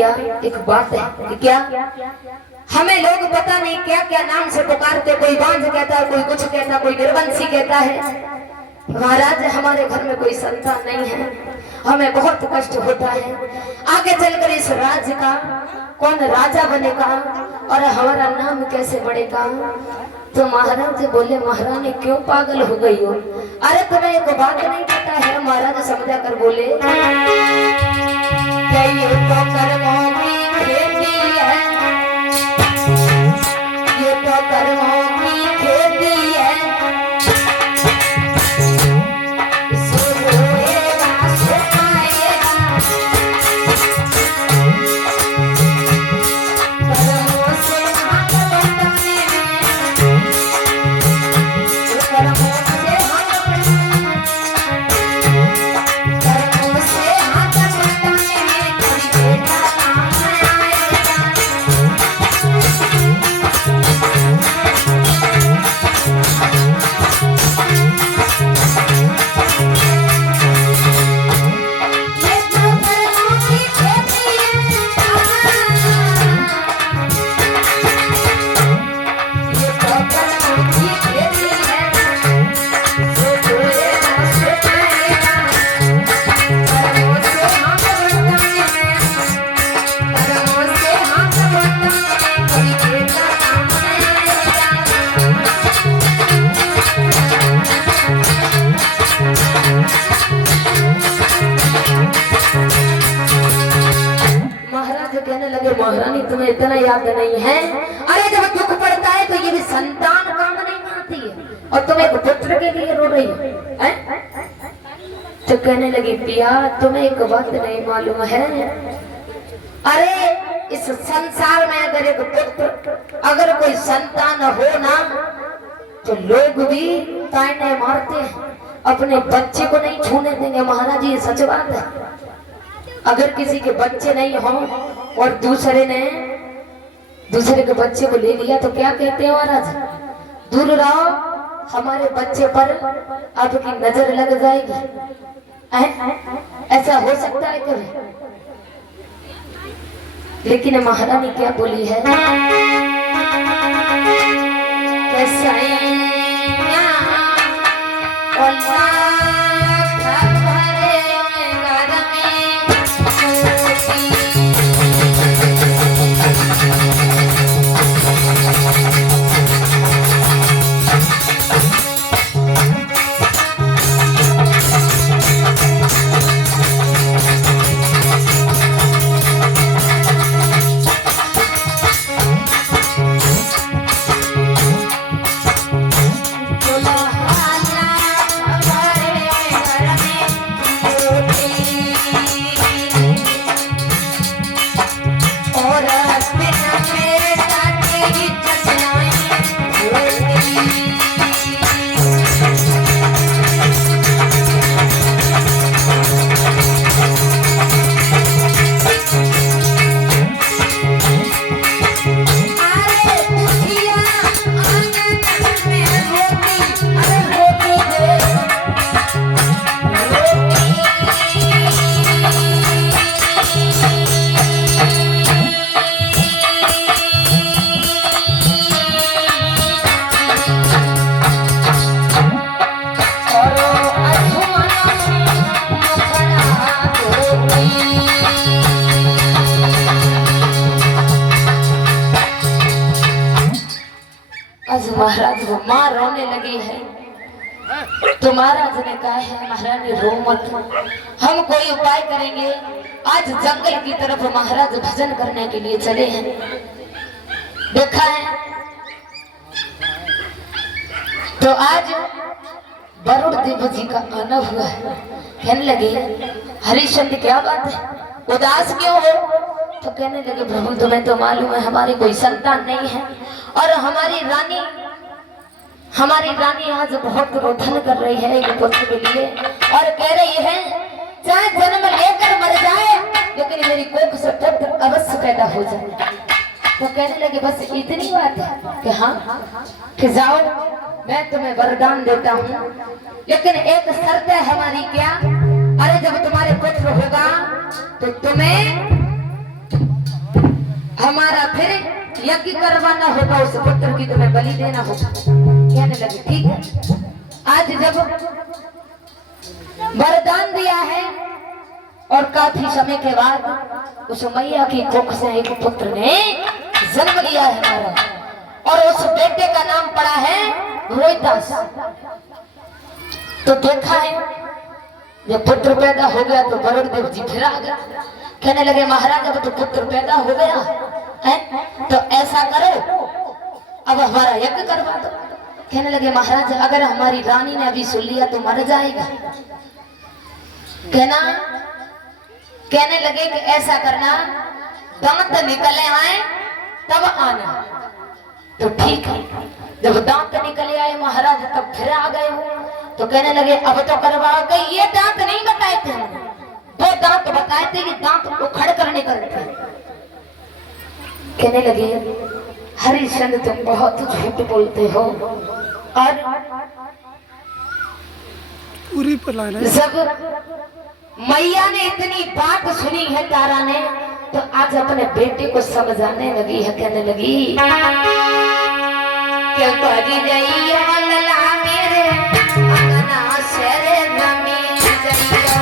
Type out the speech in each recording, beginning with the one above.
पिया एक बात है कि क्या हमें लोग पता नहीं क्या क्या नाम से पुकारते, कोई बांझ कहता है, कोई कुछ कहता है, कोई निर्वंशी कहता है। महाराज हमारे घर में कोई संतान नहीं है, हमें बहुत कष्ट होता है। आगे चलकर इस राज्य का कौन राजा बनेगा और हमारा नाम कैसे बढ़ेगा। तो महाराज बोले महारानी क्यों पागल हो गई हो? अरे तुम्हें एक बात नहीं पता है? महाराज समझा कर बोले ये तो कर्मों की खेती है, ये तो कर्मों की खेती है। महारानी तुम्हें इतना याद नहीं है? अरे जब दुख पड़ता है तो ये भी संतान काम नहीं आती है और तुम एक पुत्र के लिए रो रही हो। तो कहने लगी पिया तुम्हें एक बात नहीं मालूम है? अरे इस संसार में अगर एक पुत्र अगर कोई संतान हो ना तो लोग भी ताने मारते हैं, अपने बच्चे को नहीं छूने देंगे। महाराज ये सच बात है। अगर किसी के बच्चे नहीं हो और दूसरे ने दूसरे के बच्चे को ले लिया तो क्या कहते हैं महाराज? दूर रहो, हमारे बच्चे पर आपकी नजर लग जाएगी। ऐसा हो सकता है कभी? लेकिन महारानी क्या बोली है? महाराज वो माँ रोने लगी है तो महाराज ने कहा है महारानी रो मत, हम कोई उपाय करेंगे। आज जंगल की तरफ महाराज भजन करने के लिए चले हैं। देखा है तो आज वरुण देव जी का आना हुआ है। कहने लगे हरिश्चंद्र क्या बात है, उदास क्यों हो? तो कहने लगे प्रभु तुम्हें तो मालूम है हमारी कोई संतान नहीं है और हमारी रानी आज बहुत रोधन कर रही है एक पुत्र के लिए और कह रही है चाहे जन्म लेकर मर जाए लेकिन मेरी कोख से पुत्र अवश्य पैदा हो जाए। तो कहने लगे बस इतनी बात है कि हाँ कि जाओ मैं तुम्हें वरदान देता हूँ, लेकिन एक शर्त है हमारी। क्या? अरे जब तुम्हारे पुत्र होगा तो तुम्हें हमारा फिर यज्ञ करवाना होगा, उस पुत्र की तुम्हें बलि देना होगा। कहने लगे ठीक है। आज जब वरदान दिया है और काफी समय के बाद उस मैया की कोख से एक पुत्र ने जन्म लिया है हमारा, और उस बेटे का नाम पड़ा है रोहिदास। तो देखा है जब पुत्र पैदा हो गया तो वरुण देव जी फिर आ गया। कहने लगे महाराज अब तो पुत्र पैदा हो गया है, तो ऐसा करो अब हमारा यज्ञ करवा दो। कहने लगे महाराज अगर हमारी रानी ने अभी सुन लिया तो मर जाएगा। कहने लगे कि ऐसा करना, दांत निकले आए तब आना। तो ठीक है, जब दांत निकले आए महाराज तब फिर आ गए हो। तो कहने लगे अब तो करवा गए। ये दांत नहीं बताए थे हमने, दो दांत बताए थे कि दांत उखड़ कर निकल थे। कहने लगे हरिश्चंद्र तुम बहुत झूठ बोलते हो, और पूरी पलाना जब मैया ने इतनी बात सुनी है तारा ने, तो आज अपने बेटे को समझाने लगी है। कहने लगी क्यों करी गई लला मेरे अंगना शेरे जमीन जइयो।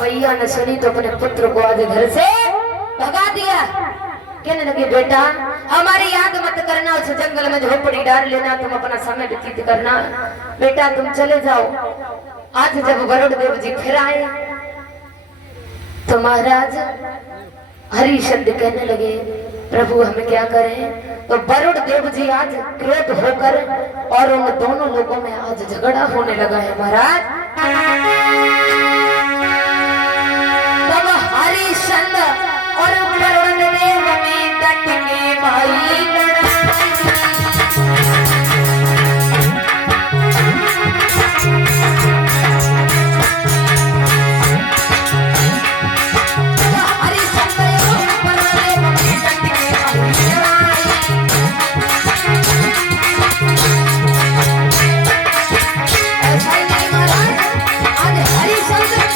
मैया ने सुनी तो अपने पुत्र को आज घर से भगा दिया। कहने लगे बेटा हमारी याद मत करना, उस जंगल में झोपड़ी डाल लेना, तुम अपना समय व्यतीत करना, बेटा तुम चले जाओ। आज जब वरुण देव जी फिर आए तो महाराज हरिश्चंद्र कहने लगे प्रभु हम क्या करें। तो वरुण देव जी आज क्रोध होकर और उन दोनों लोगों में आज झगड़ा होने लगा है महाराज। तब हरिश्चंद्र और वरुण देव में डट के भाई आज हरिश्चंद्र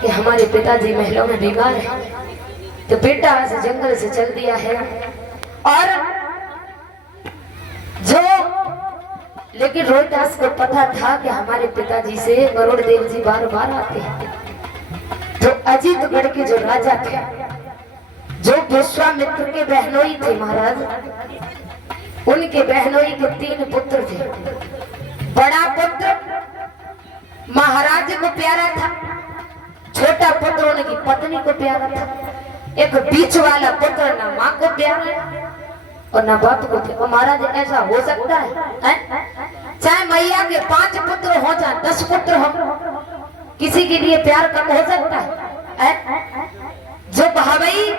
कि हमारे पिताजी महलों में बीमार है, तो बेटा आज जंगल से चल दिया है। और जो लेकिन रोहिदास को पता था कि हमारे पिताजी से गरुड़ देव जी बार बार आते हैं। तो अजीतगढ़ के जो राजा थे, जो विश्वामित्र के बहनोई थे महाराज, उनके बहनोई के 3 पुत्र थे। बड़ा पुत्र महाराज को प्यारा था, छोटा पुत्र उनकी पत्नी को प्यारा था, एक बीच वाला पुत्र ना माँ को प्यारा और ना बाप को प्यारा। महाराज ऐसा हो सकता है? चाहे मैया के 5 पुत्र हो चाहे 10 पुत्र हो, किसी के लिए प्यार कम हो सकता है? जो भाई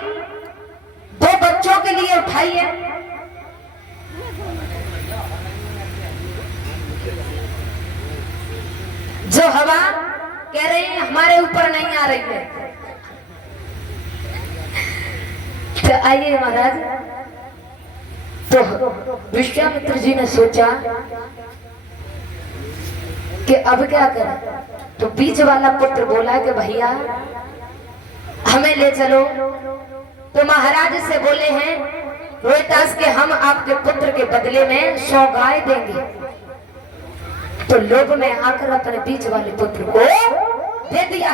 2 बच्चों के लिए उठाई है, जो हवा कह रहे हैं हमारे ऊपर नहीं आ रही है। तो आइए महाराज, तो विश्वामित्र जी ने सोचा कि अब क्या करें। तो बीच वाला पुत्र बोला कि भैया हमें ले चलो। तो महाराज से बोले हैं रोहिदास के हम आपके पुत्र के बदले में 100 गाय देंगे। तो लोभ में आकर अपने बीच वाले पुत्र को दे दिया।